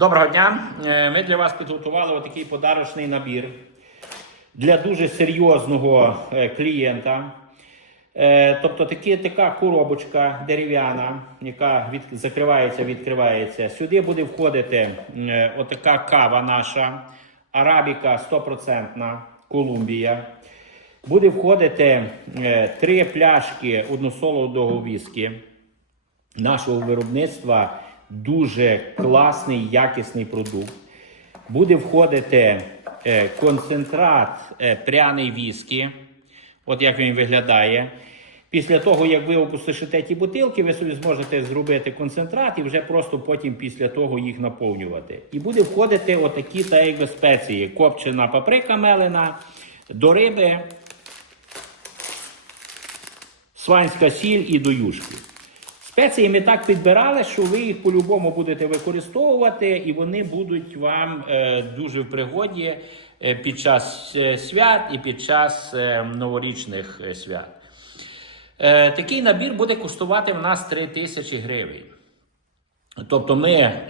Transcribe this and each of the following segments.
Доброго дня! Е, Ми для вас підготували отакий подарочний набір для дуже серйозного е, клієнта. Е, Тобто такі, така коробочка дерев'яна, яка від, закривається, відкривається. Сюди буде входити отака кава наша, арабіка 100% Колумбія. Буде входити три пляшки односолодового віскі нашого виробництва дуже класний, якісний продукт. Буде входити е, концентрат е, пряний віскі. От як він виглядає. Після того, як ви опустошите ті бутилки, ви собі зможете зробити концентрат і вже просто потім після того їх наповнювати. І буде входити отакі та якби спеції: копчена паприка мелена, до риби, сванська сіль і до юшки. Спеції ми так підбирали, що ви їх по-любому будете використовувати, і вони будуть вам е, дуже в пригоді е, під час е, свят і під час новорічних свят. Такий набір буде коштувати в нас 3 тисячі гривень. Тобто ми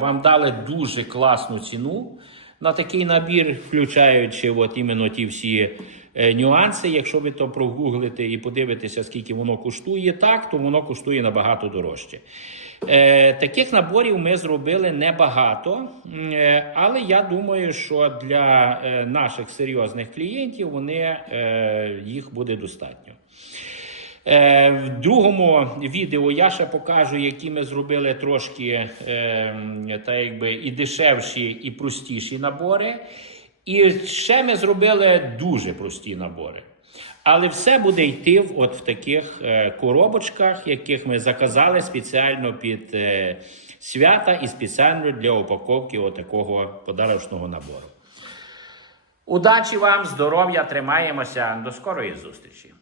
вам дали дуже класну ціну на такий набір, включаючи от іменно ті всі нюанси. Якщо ви то прогуглите і подивитеся, скільки воно коштує, так, то воно коштує набагато дорожче. Е, таких наборів ми зробили небагато, е, але я думаю, що для е, наших серйозних клієнтів вони, е, їх буде достатньо. Е, в другому відео я ще покажу, які ми зробили трошки е, та якби і дешевші, і простіші набори. І ще ми зробили дуже прості набори. Але все буде йти в, от в таких е, коробочках, яких ми заказали спеціально під е, свята і спеціально для упаковки такого подарочного набору. Удачі вам, здоров'я, тримаємося. До скорої зустрічі!